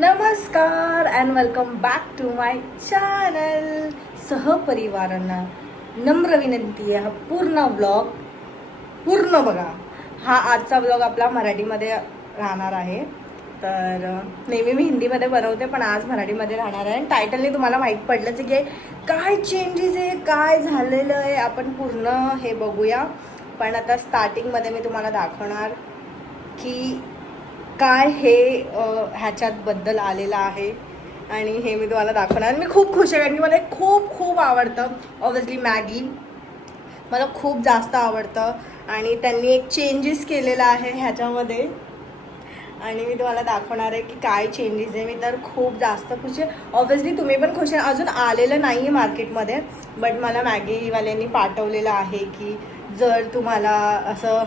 नमस्कार and welcome back to my channel. सहपरिवारांना नम्र विनंती आहे, हा पूर्ण व्लॉग पूर्ण बघा. हा आजचा व्लॉग आपला मराठीमध्ये राहणार आहे. तर नेहमी मी हिंदीमध्ये बनवते, पण आज मराठीमध्ये राहणार आहे. टायटलने तुम्हाला माहीत पडलंच की काय चेंजेस आहे, काय झालेलं आहे, आपण पूर्ण हे बघूया. पण आता स्टार्टिंगमध्ये मी तुम्हाला दाखवणार की काय हे ह्याच्यात बद्दल आलेलं आहे आणि हे मी तुम्हाला दाखवणार. मी खूप खुश आहे कारण की मला खूप खूप आवडतं. ऑब्व्हियसली मॅगी मला खूप जास्त आवडतं आणि त्यांनी एक चेंजेस केलेला आहे ह्याच्यामध्ये आणि मी तुम्हाला दाखवणार आहे की काय चेंजेस आहे. मी तर खूप जास्त खुश आहे. ऑब्व्हियसली तुम्ही पण खुश आहे. अजून आलेलं नाही आहे मार्केटमध्ये, बट मला मॅगीवाल्यांनी पाठवलेलं आहे की जर तुम्हाला असं,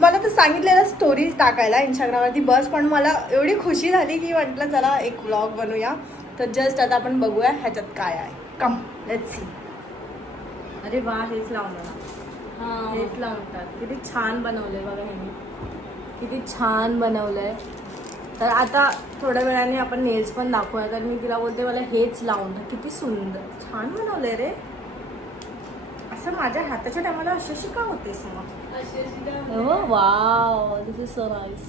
मला तर सांगितलेलं स्टोरीज टाकायला इंस्टाग्रामवरती बस, पण मला एवढी खुशी झाली की म्हटलं चला एक व्लॉग बनवूया. तर जस्ट आता आपण बघूया ह्याच्यात काय आहे. Come let's see. अरे वा, हेच लावणार, हेच लावतात. किती छान बनवलंय बघा ह्याने, किती छान बनवलंय. तर आता थोड्या वेळाने आपण नेल्स पण दाखवूया. तर मी तिला बोलते मला हेच लावून, किती सुंदर छान बनवलंय रे. असं माझ्या हाताच्या टायमाला अशी का होतेस मग? Wow, this is so nice.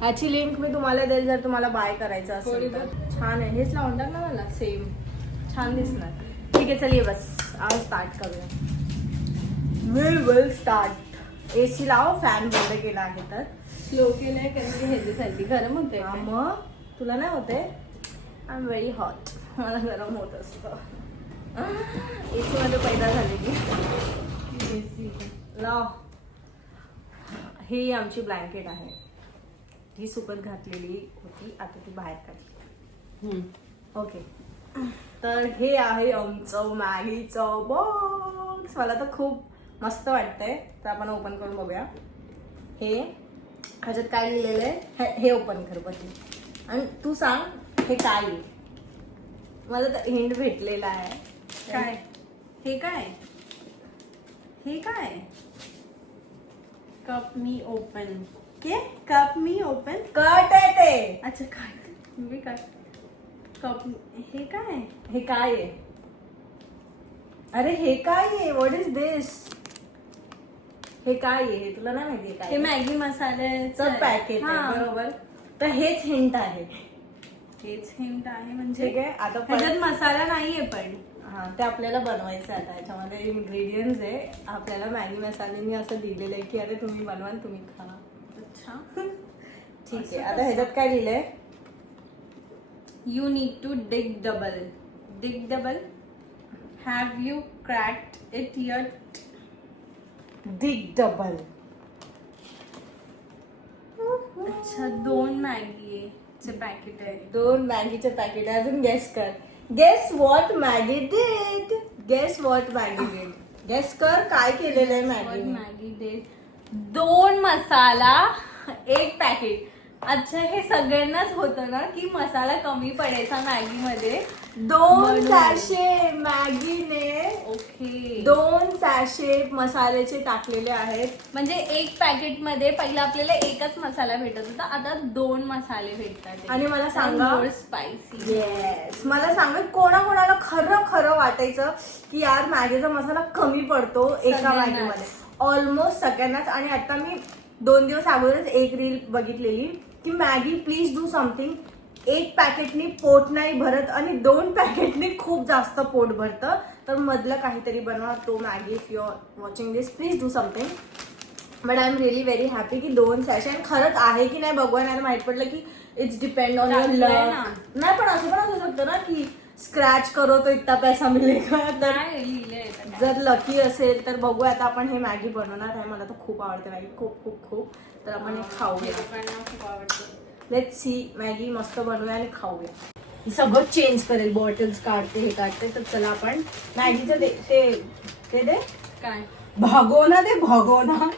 ह्याची लिंक मी तुम्हाला देईल जर तुम्हाला बाय करायचं असेल तर. छान आहे, हेच लावून टाक ना मला, सेम छान दिसणार. ठीक आहे, चलिए बस आज स्टार्ट करूया. Will start. AC लाव, फॅन बंद केला आहे तर स्लो केलंय कारण की ह्याच्यासाठी गरम होते. मग तुला नाही होते? आय एम व्हेरी हॉट, मला गरम होत असतं. AC मध्ये पैदा झालेली. लाव. ही आमची ब्लँकेट आहे, ही सुकत घातलेली होती, आता ती बाहेर काढली. ओके, तर हे आहे आमचं मॅगीचं बॉक्स. मला तर खूप मस्त वाटतंय. तर आपण ओपन करून बघूया. हे ह्याच्यात काय लिहिलेलं आहे हे ओपन कर बघ आणि तू सांग हे काय आहे. मला तर हिंट भेटलेला आहे. काय हे काय हे काय कप मी ओपन के कप मी ओपन कट आहे ते. अच्छा काय मी काय कप हे काय हे काय आहे? अरे हे काय आहे? व्हॉट इज दिस? हे काय आहे? तुला नाही माहिती काय? हे मॅगी मसाल्याचं पॅकेट आहे, बरोबर. तर हेच हिंट आहे. हेच हिंट आहे म्हणजे ठीक आहे. आता ह्याच्यात मसाला नाहीये पण हा, ते आपल्याला बनवायचं आहे. आता याच्यामध्ये इन्ग्रेडियंट्स आहे. आपल्याला मॅगी मसाल्याने असं दिलेलं आहे की अरे तुम्ही बनवा, तुम्ही खा. अच्छा ठीक आहे. आता ह्याच्यात काय लिहिलंय? You need to dig double. Dig double. Have you cracked it yet? Dig double. अच्छा 2 मॅगी चे पॅकेट आहे. 2 मॅगीचे पॅकेट आहे. अजून गेस कर. Guess what Maggi did. Guess what Maggi did. Guess कर काय केलेलं आहे मॅगी. मॅगी दे 2 मसाला 1 पॅकेट. अच्छा हे सगळ्यांनाच होतं ना की मसाला कमी पडायचा मॅगी मध्ये. 2 सॅशे मॅगीने ओके 2 सॅशे मसाल्याचे टाकलेले आहेत. म्हणजे 1 पॅकेट मध्ये पहिला आपल्याला एकच मसाला भेटत होता, आता 2 मसाले भेटतात. आणि मला सांगा स्पायसी. येस, मला सांगा कोणाकोणाला खरं खरं वाटायचं की यार मॅगीचा मसाला कमी पडतो एका मॅगीमध्ये? ऑलमोस्ट सगळ्यांनाच. आणि आता मी 2 दिवस अगोदरच एक रील बघितलेली की मॅगी प्लीज डू समथिंग. 1 पॅकेटनी पोट नाही भरत आणि 2 पॅकेटनी खूप जास्त पोट भरतं. तर मधलं काहीतरी बनवा. तो Maggi, if you are watching this please do something. But I am really very happy की 2 सॅशे. आणि खरंच आहे की नाही बघूया, नाही माहित पडलं की इट्स डिपेंड ऑन युअर लक. नाही पण असं पण असू शकतं ना की स्क्रॅच करो तो इतका पैसा मिळेगा. तर जर लकी असेल तर बघूया. आता आपण हे मॅगी बनवणार आहे. मला तर खूप आवडते मॅगी, खूप खूप खूप. तर आपण हे खाऊया. खूप आवडतं. Let's see. मॅगी मस्त बनवूया आणि खाऊया. सगळं चेंज करेल. बॉटल्स काढते, हे काढते. तर चला आपण मॅगीचं ते दे काय भगोना दे. भगोना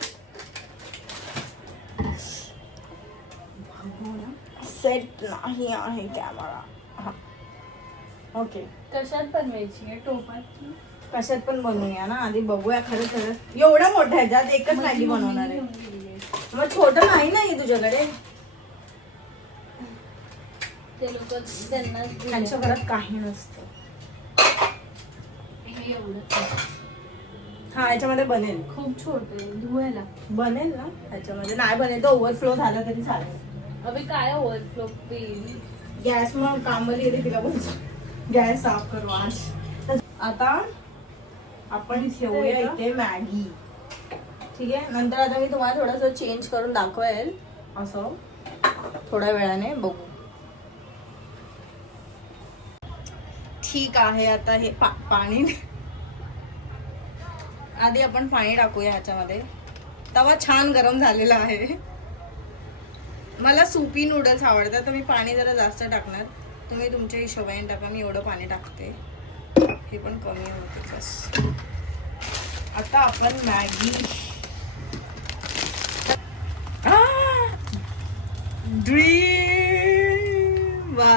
सेट नाही आहे कॅमेरा. ओके, कशात बनवायची आहे? टोपाची कशात पण बनवूया ना. आधी बघूया खरं खरं एवढ्या मोठ्या ह्याच्यात एकच मॅगी बनवणार आहे. मग छोटं नाही ना तुझ्याकडे? ते लोक त्यांना त्यांच्या घरात काही नसतं. हे एवढं हा याच्यामध्ये बनेल, खूप छोटे धुवायला. बनेल ना ह्याच्यामध्ये. नाही बनेल तर ओव्हरफ्लो झाला तरी चालेल. अभि काय ओव्हरफ्लो पेन. गॅस मग कामवाली येते तिला बोलतो गॅस साफ करू आज. आता आपण ठेवूया इथे मॅगी. ठीक आहे, नंतर आता मी तुम्हाला थोडंसं चेंज करून दाखवेल असं थोड्या वेळाने, बघू. ठीक आहे, आता हे पाणी आधी आपण पाणी टाकूया ह्याच्यामध्ये. तवा छान गरम झालेला आहे. मला सुपी नूडल्स आवडतात तर मी पाणी जरा जास्त टाकणार. तुम्ही तुमच्या हिशोबाने टाका. मी एवढं पाणी टाकते, हे पण कमी होते बस. आता आपण मॅगी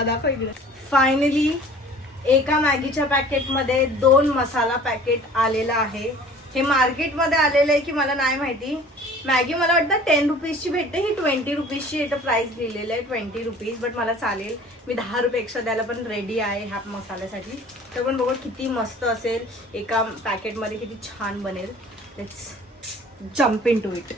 दाखव इकडे. फायनली एका मॅगीच्या पॅकेटमध्ये 2 मसाला पॅकेट आलेला आहे. हे मार्केटमध्ये आलेलं आहे की मला नाही माहिती. मॅगी मला वाटतं 10 रुपीजची भेटते, ही 20 रुपीजची इथं प्राइस लिहिलेलं आहे 20 रुपीज. बट मला चालेल, मी 10 रुपये एक्स्ट्रा द्यायला पण रेडी आहे ह्या मसाल्यासाठी. तर पण बघा किती मस्त असेल, एका पॅकेटमध्ये किती छान बनेल. Let's jump into it.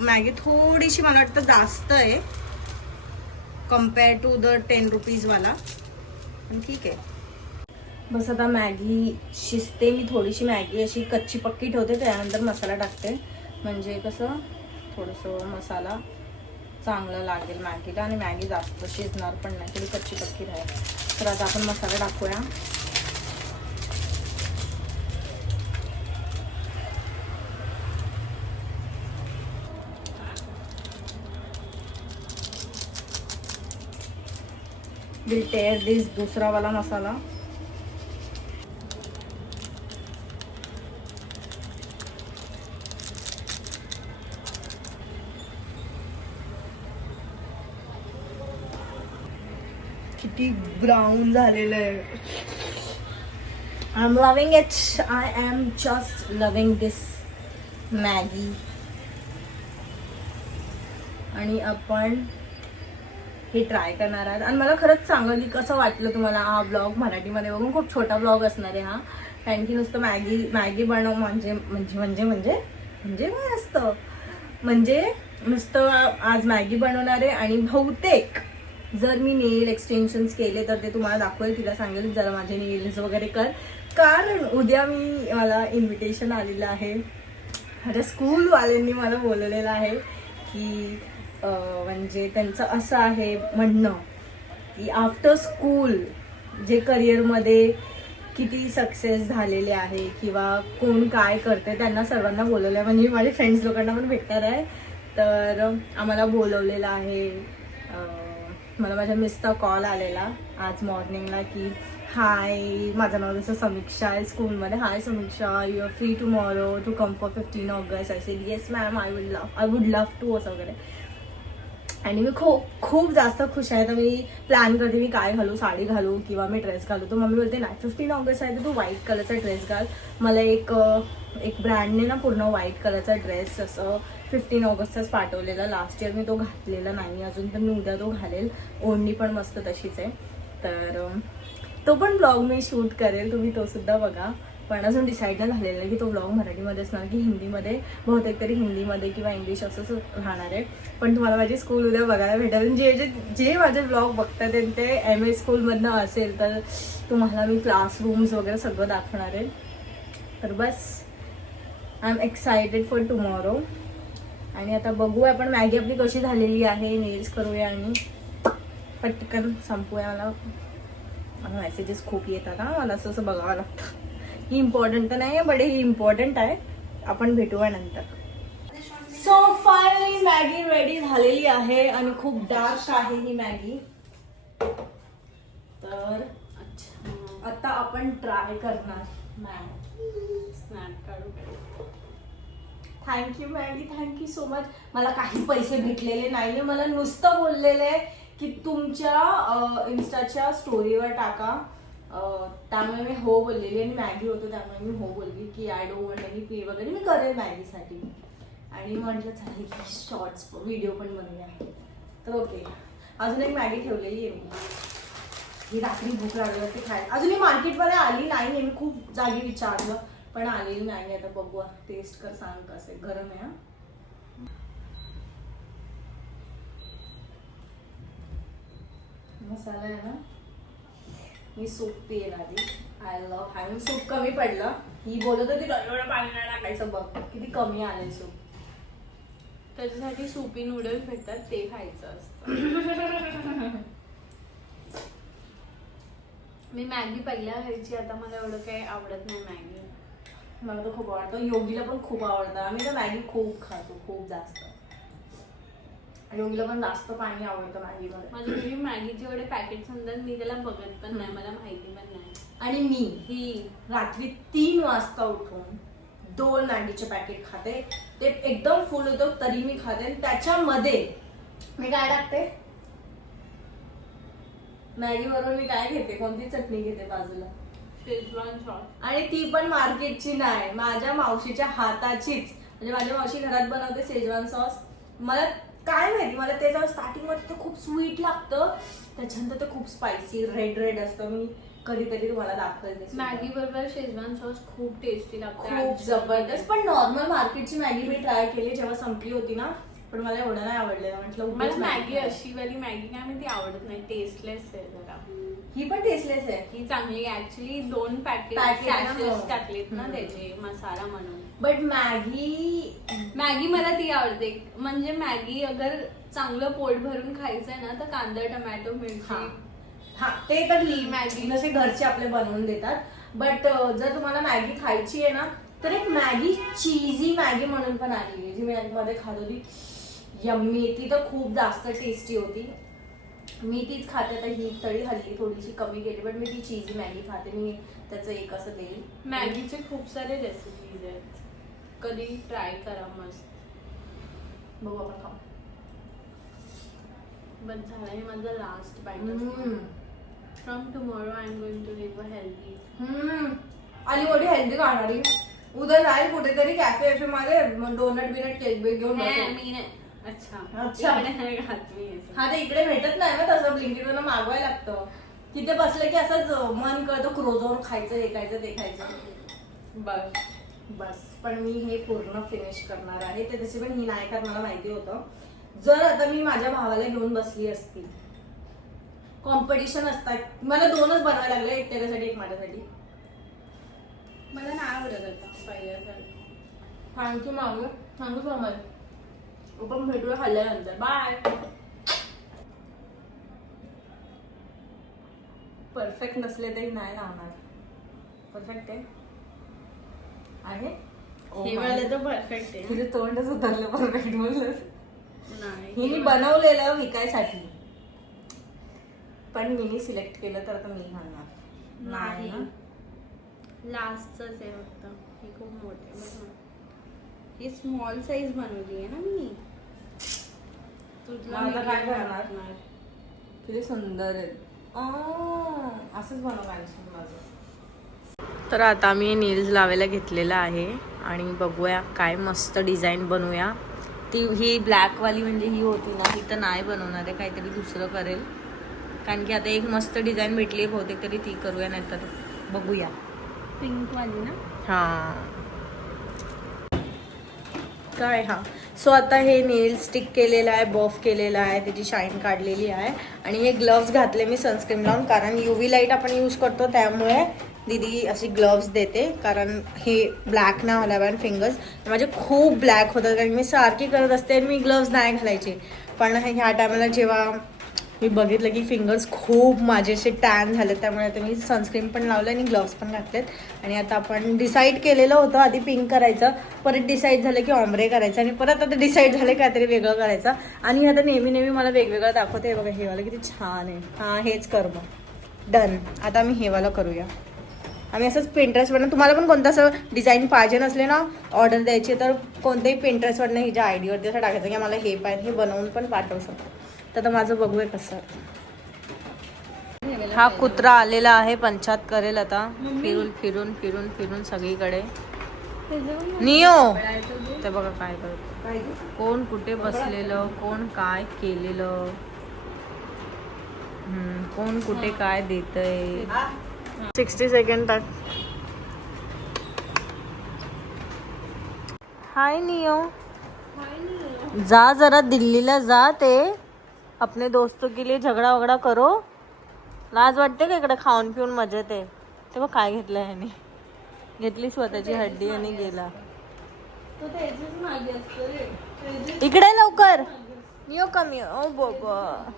Maggi थोडीशी मला वाटतं जास्त आहे कम्पेअर टू द 10 रुपीज वाला, पण ठीक आहे. बस आता मॅगी शिजते. मी थोडीशी मॅगी अशी कच्ची पक्की ठेवते, त्यानंतर मसाला टाकते. म्हणजे कसं थोडंसं मसाला चांगला लागेल मॅगीला आणि मॅगी जास्त शिजणार पण नाही, थोडी कच्ची पक्की राहील. तर आता आपण मसाला टाकूया. विल टेअर दिस दूसरा वाला मसाला. किती ब्राऊन झालेलं आहे. I am loving it. I am just loving this Maggi. आणि आपण हे ट्राय करणार आहात. आणि मला खरंच चांगली कसं वाटलं तुम्हाला हा ब्लॉग मराठीमध्ये बघून. खूप छोटा ब्लॉग असणार आहे हा, कारण की नुसतं मॅगी बनव म्हणजे काय असतं, म्हणजे नुसतं आज मॅगी बनवणार आहे. आणि बहुतेक जर मी नेल एक्सटेन्शन्स केले तर ते तुम्हाला दाखवेल. तिला सांगेल जरा माझे नेल्स वगैरे कर, कारण उद्या मला इन्व्हिटेशन आलेलं आहे. माझ्या स्कूलवाल्यांनी मला बोलवलेलं आहे की म्हणजे त्यांचं असं आहे म्हणणं की आफ्टर स्कूल जे करिअरमध्ये किती सक्सेस झालेले आहे किंवा कोण काय करते त्यांना सर्वांना बोलवलं आहे. म्हणजे माझे फ्रेंड्स लोकांना पण भेटणार आहे. तर आम्हाला बोलवलेलं आहे. मला माझ्या मिसचा कॉल आलेला आज मॉर्निंगला की हाय, माझं नाव जसं समीक्षा आहे स्कूलमध्ये. Hi Samiksha, you are free tomorrow to come for 15 August. I said yes ma'am, I would love to असं वगैरे. आणि मी खूप जास्त खुश आहे. तर मी प्लॅन करते मी काय घालू, साडी घालू किंवा मी ड्रेस घालू. तर मम्मी बोलते नाही 15 ऑगस्ट आहे तर तू व्हाईट कलरचा ड्रेस घाल. मला एक ब्रँडने ना पूर्ण व्हाईट कलरचा ड्रेस असं 15 ऑगस्टचाच पाठवलेला. लास्ट इयर मी तो घातलेला नाही अजून, तर मी उद्या तो घालेल. ओढणी पण मस्त तशीच आहे. तर तो पण ब्लॉग मी शूट करेल, तुम्ही तो सुद्धा बघा. पण अजून डिसाईड नाही झालेलं आहे की तो ब्लॉग मराठीमध्ये असणार की हिंदीमध्ये. बहुतेक तरी हिंदीमध्ये किंवा इंग्लिश असंच राहणार आहे. पण तुम्हाला माझी स्कूल उद्या बघायला भेटेल. जे माझे ब्लॉग बघतात ते MA स्कूलमधनं असेल तर तुम्हाला मी क्लासरूम्स वगैरे सगळं दाखवणार आहे. तर बस I am excited for tomorrow. आणि आता बघूया आपण मॅगी आपली कशी झालेली आहे. नेल्स करूया आणि पटकन संपूया. मला मेसेजेस खूप येतात हा, मला असं बघावं लागतं. ही इम्पॉर्टंट तर नाही आहे बट ही इम्पॉर्टंट आहे. आपण भेटूया नंतर. सो फायनली मॅगी रेडी झालेली आहे आणि खूप डार्क आहे ही मॅगी. तर आता आपण ट्राय करणार. स्नॅप काढू. Thank you Maggi, thank you so much. मला काही पैसे भेटलेले नाही. मला नुसतं बोललेलं आहे की तुमच्या इन्स्टाच्या स्टोरीवर टाका त्यामुळे मी हो बोललेली आणि मॅगी होतो त्यामुळे मी हो बोलली की आय डोंट वॉन्ट एनी पे वगैरे मी करेल मॅगीसाठी. आणि म्हटलं चालेल की शॉर्ट्स व्हिडिओ पण बनवूया. तर ओके, अजून एक मॅगी ठेवलेली आहे मी. ही रात्री भूक लागली होती खायला. अजून ही मार्केटमध्ये आली नाही आहे, मी खूप जागी विचारलं पण आलेली नाही. आता बघू, टेस्ट कर, सांग कसं आहे. गरम आहे. मसाला आहे ना. मी सूप पिएल आधी. I love having soup. कमी पडलं. ही बोलत होती एवढं पाणी नाही टाकायचं, बघ किती कमी आलंय सूप. त्याच्यासाठी सुपी नूडल्स भेटतात, ते खायचं असतं. मी मॅगी पहिल्या खायची, आता मला एवढं काही आवडत नाही मॅगी. मला तर खूप आवडतं. योगीला पण खूप आवडतं. आम्ही तर मॅगी खूप खातो, खूप जास्त. योगीला पण जास्त पाणी आवडतं मॅगीमध्ये. माझ्या घरी मॅगीचे एवढे पॅकेट समजतात, मी त्याला बघत पण नाही, मला माहिती पण नाही. आणि मी ही रात्री 3 वाजता उठून 2 मॅगीचे पॅकेट खाते. ते एकदम फुल होतं तरी मी खाते. आणि त्याच्यामध्ये मी काय टाकते, मॅगी बरोबर मी काय घेते, कोणती चटणी घेते बाजूला, शेजवान सॉस. आणि ती पण मार्केटची नाही, माझ्या मावशीच्या हाताचीच. म्हणजे माझी मावशी घरात बनवते शेजवान सॉस. मला काय माहिती, मला ते जर स्टार्टिंग मध्ये ते खूप स्वीट लागतं, त्याच्यानंतर ते खूप स्पायसी रेड असतं. मी कधीतरी तुम्हाला दाखवते. मॅगी बरोबर शेजवान सॉस खूप टेस्टी लागतो, खूप जबरदस्त. पण नॉर्मल मार्केटची मॅगी मी ट्राय केली जेव्हा संपली होती ना, पण मला एवढं नाही आवडलेलं. म्हटलं मला मॅगी अशी वाली मॅगी काय माहिती आवडत नाही, टेस्टलेस आहे जरा. ही पण टेस्टलेस आहे. ही चांगली ऍक्च्युली 2 पॅकेट टाकलेत ना त्याचे मसाला म्हणून. बट मॅगी मला ती आवडते. म्हणजे मॅगी अगर चांगलं पोट भरून खायचंय ना, तर कांदा टोमॅटो मिरची, हा ते तर मॅगी जसे घरचे आपले बनवून देतात. बट जर तुम्हाला मॅगी खायची आहे ना, तर एक मॅगी चीजी मॅगी म्हणून पण आली, जी मी मध्ये खात होती. यम्मी. ती तर खूप जास्त टेस्टी होती. मी तीच खाते. आता ही तरी हल्ली थोडीशी कमी केली, बट मी ती चीजी मॅगी खाते. मी त्याचं एक असं देईल. मॅगीचे खूप सारे रेसिपीज आहेत, कधी ट्राय करा, मस्त. बघू आपण खाऊ. बस झालं, हे माझं last bite. From tomorrow I am going to live a healthy. आणि एवढी हेल्दी खाणारी उद्या जाईल कुठेतरी कॅफे मध्ये डोनट बिनट केक बेक घेऊन मी नाही. अच्छा. हा, ते इकडे भेटत नाही ना तसं. ब्लिंकिटवरून मागवायला लागतं. तिथे बसलं की असंच मन कळतं क्रोझोर खायचं, हे खायचं, ते खायचं. बस पण मी हे पूर्ण फिनिश करणार आहे. ते तशी पण ही नाही खात, मला माहिती होतं. जर आता मी माझ्या भावाला घेऊन बसली असती, कॉम्पिटिशन असतात, मला 2च बनवायला लागले, एक त्याच्यासाठी एक माझ्यासाठी. मला नाही आवडत आता पहिल्यासारखं. थँक्यू मागू, थँक्यू सो मच. आपण भेटूया खाल्ल्यानंतर. बाय. परफेक्ट नसले तरी नाही लावणार. परफेक्ट आहे. हे वाले तर परफेक्ट आहे. तुझे तोंडच उतरलं परफेक्ट बोललं. नाही, हे मी बनवलेलं विकायसाठी, पण मी सिलेक्ट केलं तर आता मी घालणार नाही. लास्टच आहे फक्त. हे खूप मोठे बघ. ही स्मॉल साईज बनवली आहे ना मी. तुझला आता काय करणार? किती सुंदर आहे. असंच बनव माझं. तर आता मी नील्स लावायला घेतलेला आहे आणि बघूया काय मस्त डिझाईन बनवूया. ती ही ब्लॅकवाली म्हणजे ही होती ना, ही तर नाही बनवणार आहे, काहीतरी दुसरं करेल. कारण की आता एक मस्त डिझाईन भेटली आहे, बहुतेक तरी ती करूया, नाहीतर बघूया. पिंकवाली ना. हां काय. हां सो आता हे नेल स्टिक केलेलं आहे, बफ केलेलं आहे, त्याची शाईन काढलेली आहे. आणि हे ग्लव्स घातले मी सनस्क्रीन लावून, कारण UV लाईट आपण यूज करतो, त्यामुळे दीदी अशी ग्लव्स देते, कारण हे ब्लॅक नाही व्हायला पाहिजे फिंगर्स. माझे खूप ब्लॅक होतात, कारण मी सारखी करत असते आणि मी ग्लव्स नाही घालायचे. पण ह्या टायमाला जेव्हा मी बघितलं की फिंगर्स खूप माझे असे टॅन झाले, त्यामुळे आता मी सनस्क्रीन पण लावलं आणि ग्लव्स पण घातलेत. आणि आता आपण डिसाईड केलेलं होतं आधी पिंक करायचं, परत डिसाईड झालं की ऑम्ब्रे करायचं, आणि परत आता डिसाईड झालं काहीतरी वेगळं करायचं. आणि आता नेहमी मला वेगवेगळं दाखवते. बघा हे वाला किती छान आहे. हां हेच कर मग. डन. आता आम्ही हे वाला करूया. आम्ही असंच पिंटरेस्टवरनं, तुम्हाला पण कोणतं असं डिझाईन पाहिजे नसले ना, ऑर्डर द्यायची, तर कोणत्याही पिंटरेस्टवरनं हिच्या आयडीवरती असं टाकायचं की मला हे पाहिजे, हे बनवून पण पाठवू शकतो. तर आता माझं बघूया कसं. हा कुत्रा आलेला आहे, पंचायत करेल आता. फिरून फिरून फिरून फिरून सगळीकडे. नियो ते बघा काय करतो, कोण कुठे बसलेलं, कोण काय केलेलं, कोण कुठे काय देतय. 60 सेकंड तक. हाय नियो, जा जरा दिल्लीला जा, ते अपने दोस्तों के लिए झगड़ा वगड़ा करो. लाज वाटते का इकडे खाऊन पिऊन मजेत आहे. ते बघ काय घेतलं ह्याने, घेतली स्वतःची हड्डी आणि गेला. इकडे लवकर नियो, कमी. ओ बाबा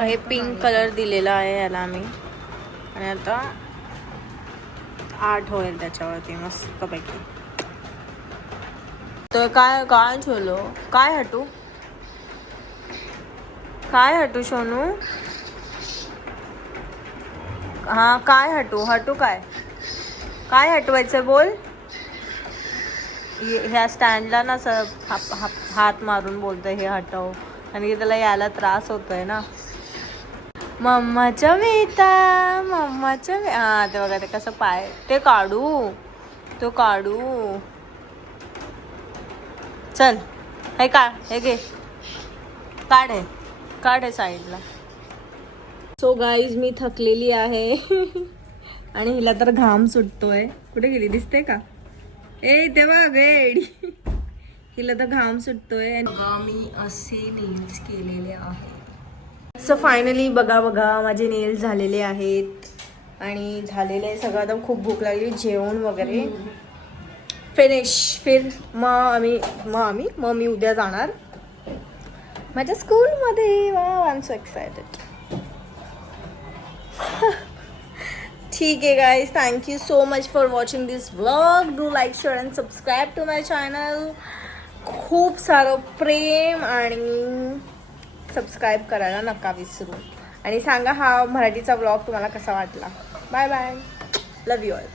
हे पिंक कलर दिलेला आहे याला आम्ही, आणि आता 8 होईल त्याच्यावरती मस्त पैकी. तर काय काय छोलो, काय हटू, काय हटू सोनू, हा काय हटू, हटू काय काय हटवायचं बोल. ह्या स्टँडला ना हात मारून बोलतोय हे हटव, आणि त्याला यायला त्रास होतोय ना. मम्माच्या बेटा, मम्माच्या हा ते बघा, ते कसं पाय ते काढू, तो काढू. चल हे का, हे घे, काढ, हे काढ हे साईडला. सो गाईज मी थकलेली आहे आणि हिला तर घाम सुटतोय. कुठे गेली दिसते का, ए तेव्हा गेडी, हिला तर घाम सुटतोय. मी असे नेल्स केलेले आहे. सो फायनली बघा माझे नेल्स झालेले आहेत आणि झालेले आहे सगळं. आता खूप भूक लागली, जेवण वगैरे फिनिश. मग मी उद्या जाणार माझ्या स्कूलमध्ये. Wow, I am so excited. ठीक आहे guys, thank you so much for watching this vlog. Do like, share and subscribe to my channel. खूप सारं प्रेम आणि सबस्क्राईब करायला नका विसरू, आणि सांगा हा मराठीचा व्लॉग तुम्हाला कसा वाटला. Bye bye, love you all.